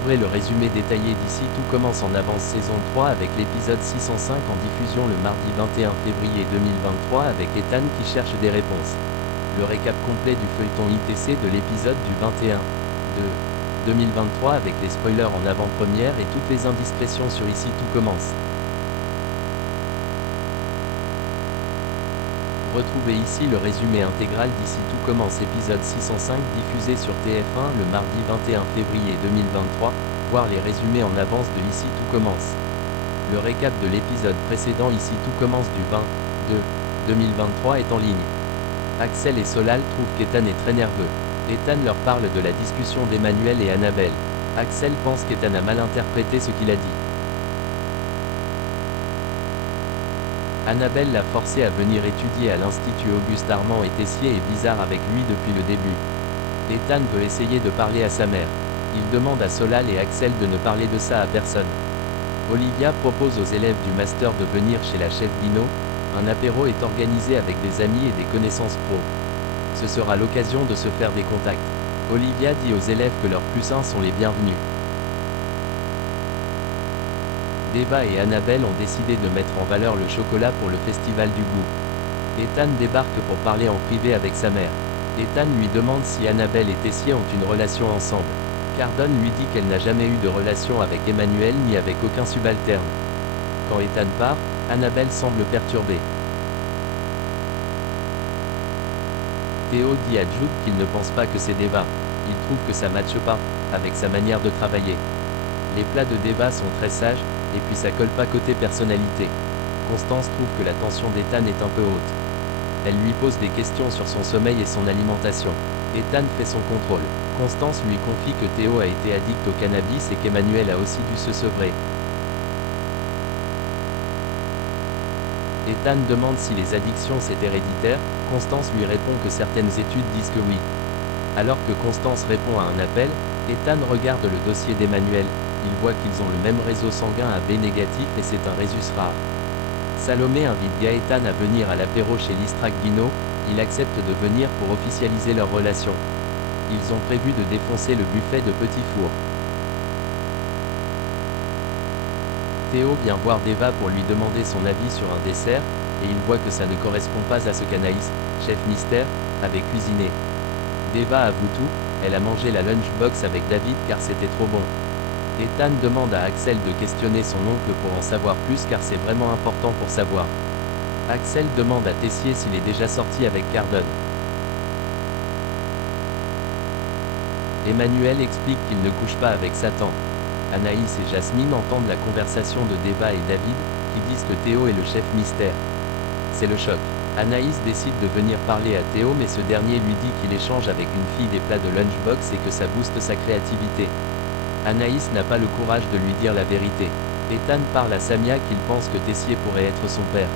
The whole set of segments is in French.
Découvrez le résumé détaillé d'ici Tout commence en avance saison 3 avec l'épisode 605 en diffusion le mardi 21 février 2023 avec Ethan qui cherche des réponses. Le récap complet du feuilleton ITC de l'épisode du 21 de 2023 avec les spoilers en avant-première et toutes les indiscrétions sur Ici Tout commence. Retrouvez ici le résumé intégral d'Ici Tout commence épisode 605 diffusé sur TF1 le mardi 21 février 2023, voir les résumés en avance de Ici Tout commence. Le récap de l'épisode précédent Ici Tout commence du 22 2023 est en ligne. Axel et Solal trouvent qu'Ethan est très nerveux. Ethan leur parle de la discussion d'Emmanuel et Annabelle. Axel pense qu'Ethan a mal interprété ce qu'il a dit. Annabelle l'a forcé à venir étudier à l'Institut Auguste Armand et Tessier est bizarre avec lui depuis le début. Ethan veut essayer de parler à sa mère. Il demande à Solal et Axel de ne parler de ça à personne. Olivia propose aux élèves du master de venir chez la chef Dino. Un apéro est organisé avec des amis et des connaissances pro. Ce sera l'occasion de se faire des contacts. Olivia dit aux élèves que leurs +1 sont les bienvenus. Deva et Annabelle ont décidé de mettre en valeur le chocolat pour le festival du goût. Ethan débarque pour parler en privé avec sa mère. Ethan lui demande si Annabelle et Tessier ont une relation ensemble. Cardon lui dit qu'elle n'a jamais eu de relation avec Emmanuel ni avec aucun subalterne. Quand Ethan part, Annabelle semble perturbée. Théo dit à Jude qu'il ne pense pas que c'est Deva. Il trouve que ça matche pas avec sa manière de travailler. Les plats de Deva sont très sages, et puis ça colle pas côté personnalité. Constance trouve que la tension d'Ethan est un peu haute. Elle lui pose des questions sur son sommeil et son alimentation. Ethan fait son contrôle. Constance lui confie que Théo a été addict au cannabis et qu'Emmanuel a aussi dû se sevrer. Ethan demande si les addictions c'est héréditaire. Constance lui répond que certaines études disent que oui. Alors que Constance répond à un appel, Ethan regarde le dossier d'Emmanuel. Il voit qu'ils ont le même réseau sanguin AB négatif et c'est un rhésus rare. Salomé invite Gaëtan à venir à l'apéro chez l'Istrac Dino. Il accepte de venir pour officialiser leur relation. Ils ont prévu de défoncer le buffet de Petit Four. Théo vient voir Deva pour lui demander son avis sur un dessert, et il voit que ça ne correspond pas à ce qu'Anaïs, chef mystère, avait cuisiné. Deva avoue tout, elle a mangé la lunchbox avec David car c'était trop bon. Ethan demande à Axel de questionner son oncle pour en savoir plus car c'est vraiment important pour savoir. Axel demande à Tessier s'il est déjà sorti avec Cardon. Emmanuel explique qu'il ne couche pas avec Satan. Anaïs et Jasmine entendent la conversation de Deva et David, qui disent que Théo est le chef mystère. C'est le choc. Anaïs décide de venir parler à Théo mais ce dernier lui dit qu'il échange avec une fille des plats de lunchbox et que ça booste sa créativité. Anaïs n'a pas le courage de lui dire la vérité. Ethan parle à Samia qu'il pense que Tessier pourrait être son père.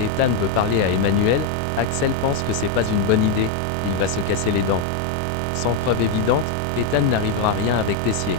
Ethan veut parler à Emmanuel, Axel pense que c'est pas une bonne idée, il va se casser les dents. Sans preuve évidente, Ethan n'arrivera rien avec Tessier.